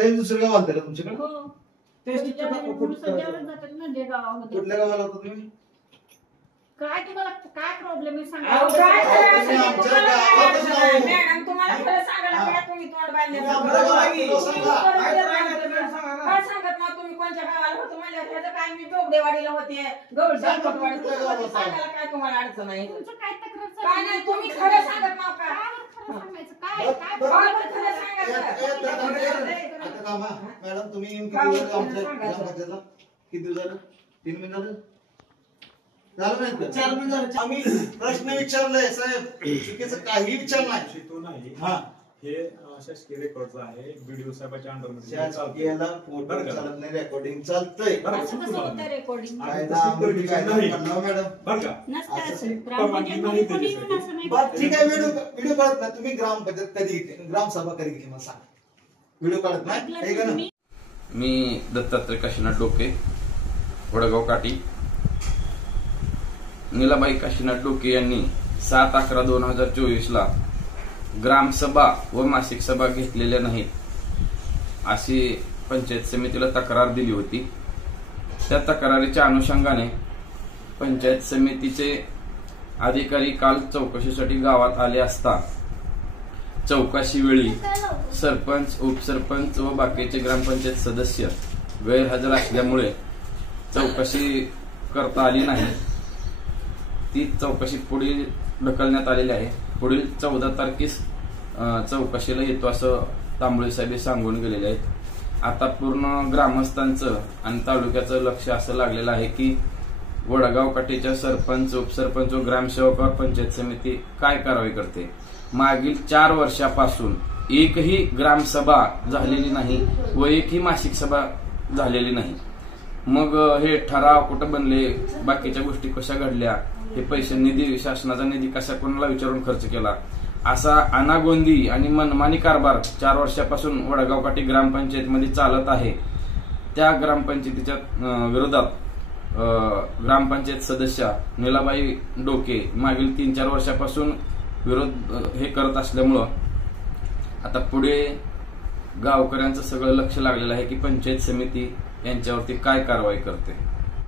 ते दुसरं गाव आलं का तुमच्याकडे? हो. कुठल्या गावाला होता तुम्ही? काय तुम्हाला काय प्रॉब्लेम आहे सांगा. मॅडम तुम्हाला खरं सांगायला काय तुम्ही तोंड बांधले काय सांगत ना तुम्ही कोणत्या गावाला होतो म्हणजे त्याचं काय मी जोगदेवाडीला होते सांगायला काय तुम्हाला अडचण आहे तुमचं काय तक्रार काय नाही तुम्ही खरं सांगत नाव का सांगायचं काय काय खरं सांगायचं आता थांबा मॅडम, तुम्ही ग्रामपंचायतला किती दिवस झालं? 3 महिने झालं? झालं नाही का? 4 महिने झाले. आम्ही प्रश्न विचारले साहेब, चुकीचं काही विचार नाही. तो नाही. हा, हे शासकीय रेकॉर्डचं आहे, बीडीओ साहेबाच्या अंडरमध्ये शासकीयला फोटो चालत नाही, रेकॉर्डिंग चालतंय. असं कसं होतं रेकॉर्डिंग कायदा आम्ही कायदा म्हणलं मॅडम. बरं का? नसतं असं. परवानगी नाही कोणी दिली येऊन असं नाही बरं, करत. ठीक आहे. व्हिडिओ काढत नाही तुम्ही. ग्रामपंचायत कधी घेतली, ग्रामसभा कधी घेतली मला सांगा. व्हिडिओ काढत नाही हे का ना? मी दत्तात्रय काशीनाथ डोके, वडगाव काठी. नीलाबाई काशीनाथ डोके यांनी 7/11/2024 ग्रामसभा व मासिक सभा घेतलेल्या नाहीत अशी पंचायत समितीला तक्रार दिली होती. त्या तक्रारीच्या अनुषंगाने पंचायत समितीचे अधिकारी काल चौकशीसाठी गावात आले असता चौकशी वेळी सरपंच, उपसरपंच व बाकीचे ग्रामपंचायत सदस्य गैरहजर असल्यामुळे चौकशी करता आली नाही. ती चौकशी पुढे ढकलण्यात आलेली आहे. पुढील 14 तारखेस चौकशीला येतो असं तांबळे साहेब सांगून गेलेले आहेत. आता पूर्ण ग्रामस्थांचं आणि तालुक्याचं लक्ष असं लागलेलं आहे की वडगाव काठीच्या सरपंच, उपसरपंच व ग्रामसेवकावर पंचायत समिती काय कारवाई करते. मागील 4 वर्षापासून एकही ग्रामसभा झालेली नाही व एकही मासिक सभा झालेली नाही. मग हे ठराव कुठं बनले, बाकीच्या गोष्टी कशा घडल्या, हे पैसे निधी, शासनाचा निधी कशा कोणाला विचारून खर्च केला, असा अनागोंदी आणि मनमानी कारभार 4 वर्षापासून वडगाव काठी ग्रामपंचायतमध्ये चालत आहे. त्या ग्रामपंचायतीच्या विरोधात ग्रामपंचायत सदस्या नीलाबाई डोके मागील 3-4 वर्षापासून विरोध हे करत असल्यामुळं आता पुढे गावकऱ्यांचं सगळं लक्ष लागलेलं आहे की पंचायत समिती यांच्यावरती काय कारवाई करते.